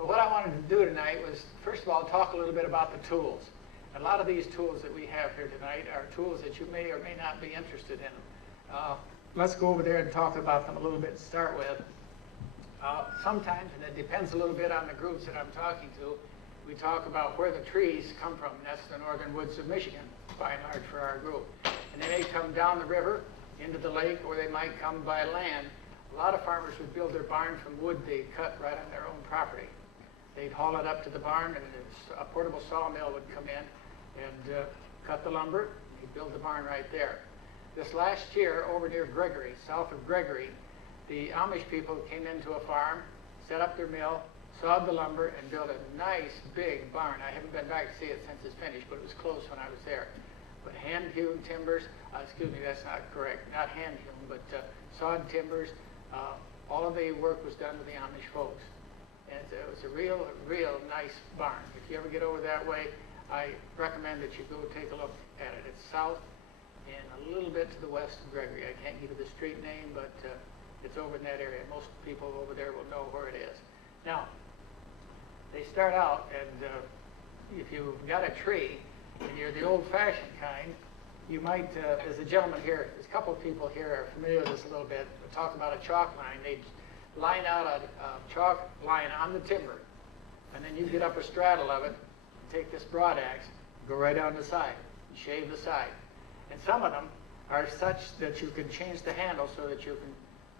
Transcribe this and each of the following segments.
But what I wanted to do tonight was, first of all, talk a little bit about the tools. A lot of these tools that we have here tonight are tools that you may or may not be interested in. Let's go over there and talk about them a little bit to start with. Sometimes, and it depends a little bit on the groups that I'm talking to, we talk about where the trees come from. That's the northern woods of Michigan, by and large, for our group. And they may come down the river into the lake, or they might come by land. A lot of farmers would build their barn from wood they cut right on their own property. They'd haul it up to the barn, and a portable sawmill would come in and cut the lumber. They'd build the barn right there. This last year, over near Gregory, south of Gregory, the Amish people came into a farm, set up their mill, sawed the lumber, and built a nice big barn. I haven't been back to see it since it's finished, but it was close when I was there. But hand-hewn timbers, excuse me, that's not correct, not hand-hewn, but sawed timbers. All of the work was done with the Amish folks. And it was a real nice barn. If you ever get over that way, I recommend that you go take a look at it. It's south and a little bit to the west of Gregory. I can't give you the street name, but it's over in that area. Most people over there will know where it is. Now, they start out, and if you've got a tree, and you're the old-fashioned kind, you might, there's a gentleman here, there's a couple of people here are familiar with this a little bit. We talk about a chalk line. They'd line out a chalk line on the timber, and then you get up a straddle of it, take this broad axe, go right down the side, and shave the side. And some of them are such that you can change the handle so that you can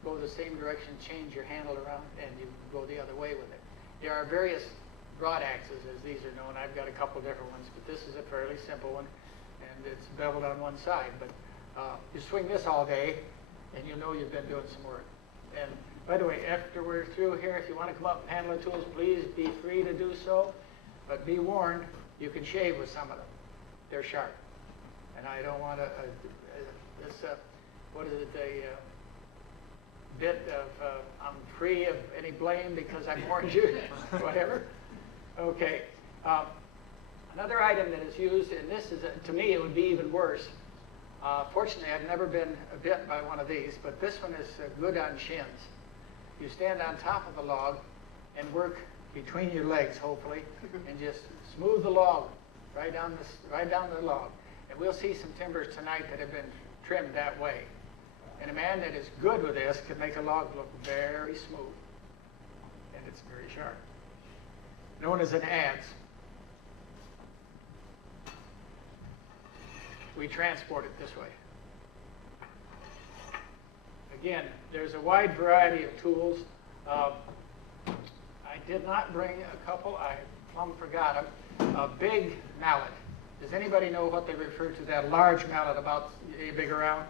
go the same direction, change your handle around, and you can go the other way with it. There are various broad axes, as these are known. I've got a couple different ones, but this is a fairly simple one, and it's beveled on one side. But you swing this all day, and you know you've been doing some work. And by the way, after we're through here, if you want to come up and handle the tools, please be free to do so. But be warned, you can shave with some of them. They're sharp. And I don't want to, what is it, a bit of, I'm free of any blame because I warned you, whatever. Okay. Another item that is used, and this is, to me, it would be even worse. Fortunately, I've never been bit by one of these, but this one is good on shins. You stand on top of the log and work between your legs, hopefully, and just smooth the log right down the log. And we'll see some timbers tonight that have been trimmed that way. And a man that is good with this can make a log look very smooth, and it's very sharp. Known as an adze. We transport it this way. Again, there's a wide variety of tools. I did not bring a couple. I plumb forgot them. A big mallet. Does anybody know what they refer to that large mallet about a big around?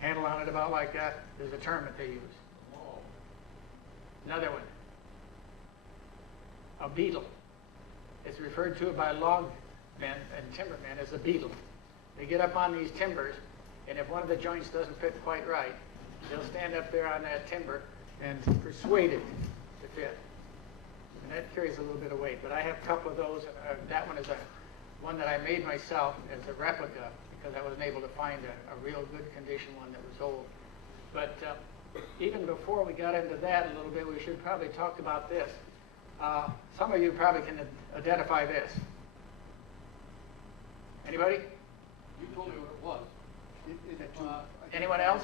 Handle on it about like that? There's a term that they use. Another one. A beetle. It's referred to by log men and timbermen as a beetle. They get up on these timbers, and if one of the joints doesn't fit quite right, they'll stand up there on that timber and persuade it to fit. And that carries a little bit of weight. But I have a couple of those. That one is one that I made myself as a replica because I wasn't able to find a real good condition one that was old. But even before we got into that a little bit, we should probably talk about this. Some of you probably can identify this. Woody? You told me what it was. Anyone else?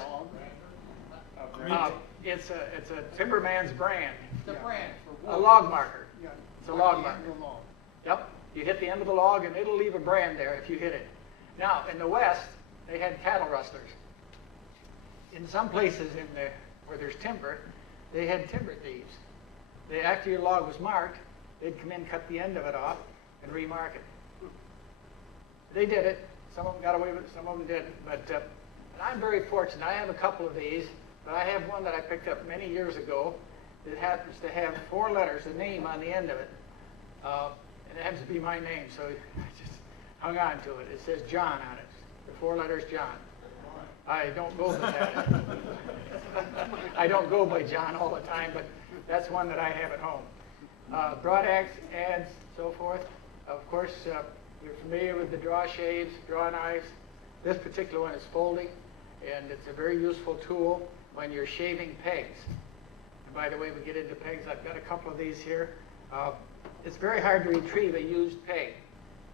It's a timberman's brand. It's a brand for wood. A log marker. Yeah. It's a log marker. Yep. You hit the end of the log, and it'll leave a brand there if you hit it. Now, in the West, they had cattle rustlers. In some places where there's timber, they had timber thieves. After your log was marked, they'd come in, cut the end of it off, and remark it. They did it. Some of them got away with it, some of them didn't. But and I'm very fortunate. I have a couple of these, but I have one that I picked up many years ago that happens to have 4 letters, a name on the end of it. And it happens to be my name, so I just hung on to it. It says John on it. The 4 letters John. I don't go by that. I don't go by John all the time, but that's one that I have at home. Broad axe, adze, so forth. Of course, you're familiar with the draw shaves, draw knives. This particular one is folding, and it's a very useful tool when you're shaving pegs. And by the way, we get into pegs. I've got a couple of these here. It's very hard to retrieve a used peg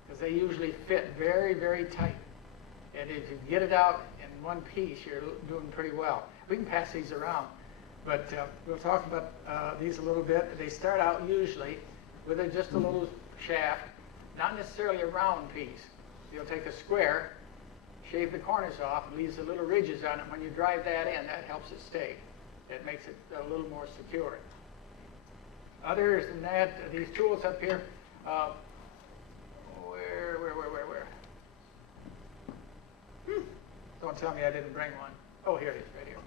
because they usually fit very, very tight. And if you get it out in one piece, you're doing pretty well. We can pass these around, but we'll talk about these a little bit. They start out usually with just a little shaft, not necessarily a round piece. You'll take a square, shave the corners off, and leaves the little ridges on it. When you drive that in, that helps it stay. It makes it a little more secure. Other than that, these tools up here, where? Don't tell me I didn't bring one. Oh, here it is, right here.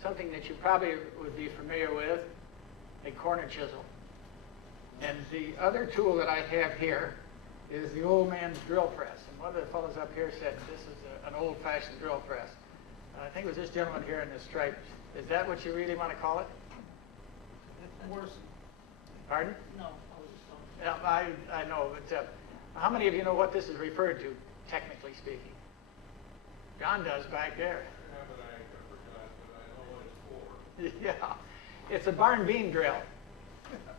Something that you probably would be familiar with, a corner chisel. And the other tool that I have here is the old man's drill press. And one of the fellows up here said this is an old-fashioned drill press. I think it was this gentleman here in the stripes. Is that what you really want to call it? Worse. Pardon? No, I was Yeah, I know, but how many of you know what this is referred to, technically speaking? John does back there. Yeah, but I forgot, but I know what it's for. Yeah, it's a barn beam drill.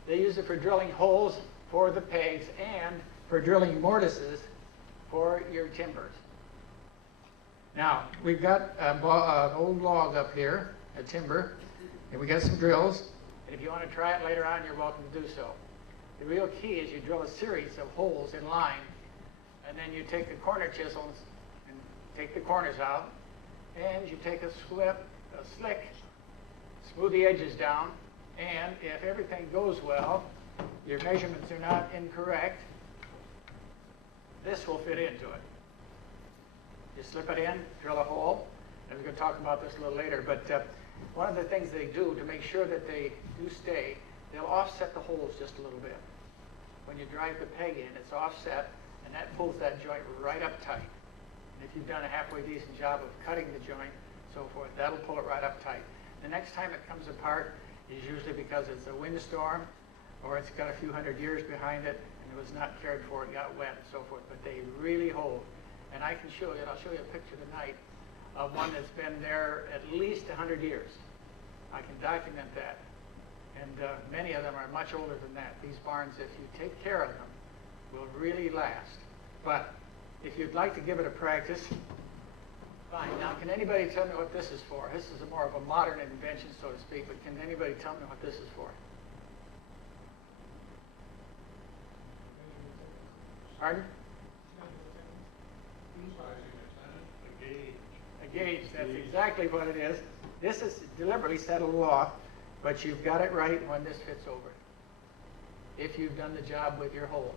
They use it for drilling holes for the pegs and for drilling mortises for your timbers. Now, we've got an old log up here, a timber, and we got some drills. And if you want to try it later on, you're welcome to do so. The real key is you drill a series of holes in line, and then you take the corner chisels and take the corners out, and you take a slick, smooth the edges down, and if everything goes well, your measurements are not incorrect, this will fit into it. You slip it in, drill a hole, and we're going to talk about this a little later, but one of the things they do to make sure that they do stay, they'll offset the holes just a little bit. When you drive the peg in, it's offset, and that pulls that joint right up tight. And if you've done a halfway decent job of cutting the joint, so forth, that'll pull it right up tight. The next time it comes apart is usually because it's a windstorm, or it's got a few hundred years behind it, and it was not cared for, it got wet, and so forth. But they really hold. And I can show you, and I'll show you a picture tonight of one that's been there at least 100 years. I can document that. And many of them are much older than that. These barns, if you take care of them, will really last. But if you'd like to give it a practice, fine. Now, can anybody tell me what this is for? This is more of a modern invention, so to speak, but can anybody tell me what this is for? Pardon? A gauge, that's exactly what it is. This is deliberately set a law, but you've got it right when this fits over it. If you've done the job with your holes.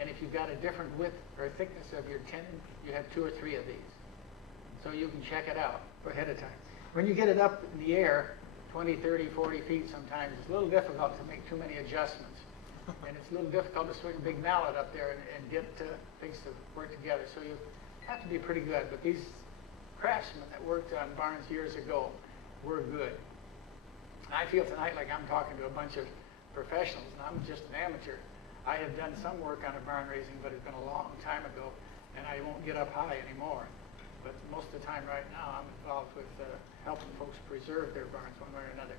And if you've got a different width or thickness of your tenon, you have 2 or 3 of these. So you can check it out ahead of time. When you get it up in the air, 20, 30, 40 feet sometimes, it's a little difficult to make too many adjustments. And it's a little difficult to swing a big mallet up there and get things to work together. So you have to be pretty good. But these craftsmen that worked on barns years ago were good. I feel tonight like I'm talking to a bunch of professionals, and I'm just an amateur. I have done some work on a barn raising, but it's been a long time ago, and I won't get up high anymore. But most of the time right now, I'm involved with helping folks preserve their barns one way or another.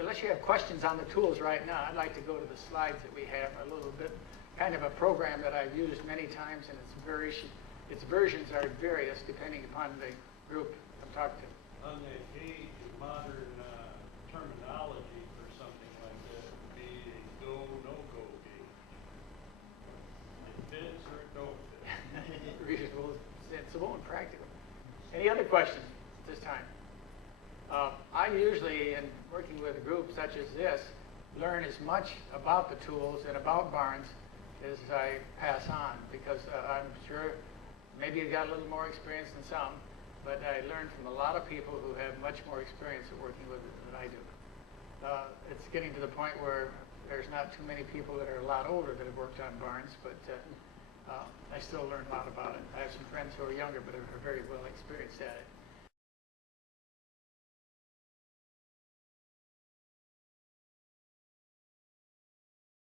Unless you have questions on the tools right now, I'd like to go to the slides that we have a little bit, kind of a program that I've used many times, and its versions are various depending upon the group I'm talking to. On the gauge, modern terminology for something like that would be a go, no-go gauge. It fits or it don't fit. Reasonable, sensible, and practical. Any other questions at this time? I usually, in working with a group such as this, learn as much about the tools and about barns as I pass on, because I'm sure maybe you got a little more experience than some, but I learned from a lot of people who have much more experience at working with it than I do. It's getting to the point where there's not too many people that are a lot older that have worked on barns, but I still learn a lot about it. I have some friends who are younger but are very well experienced at it.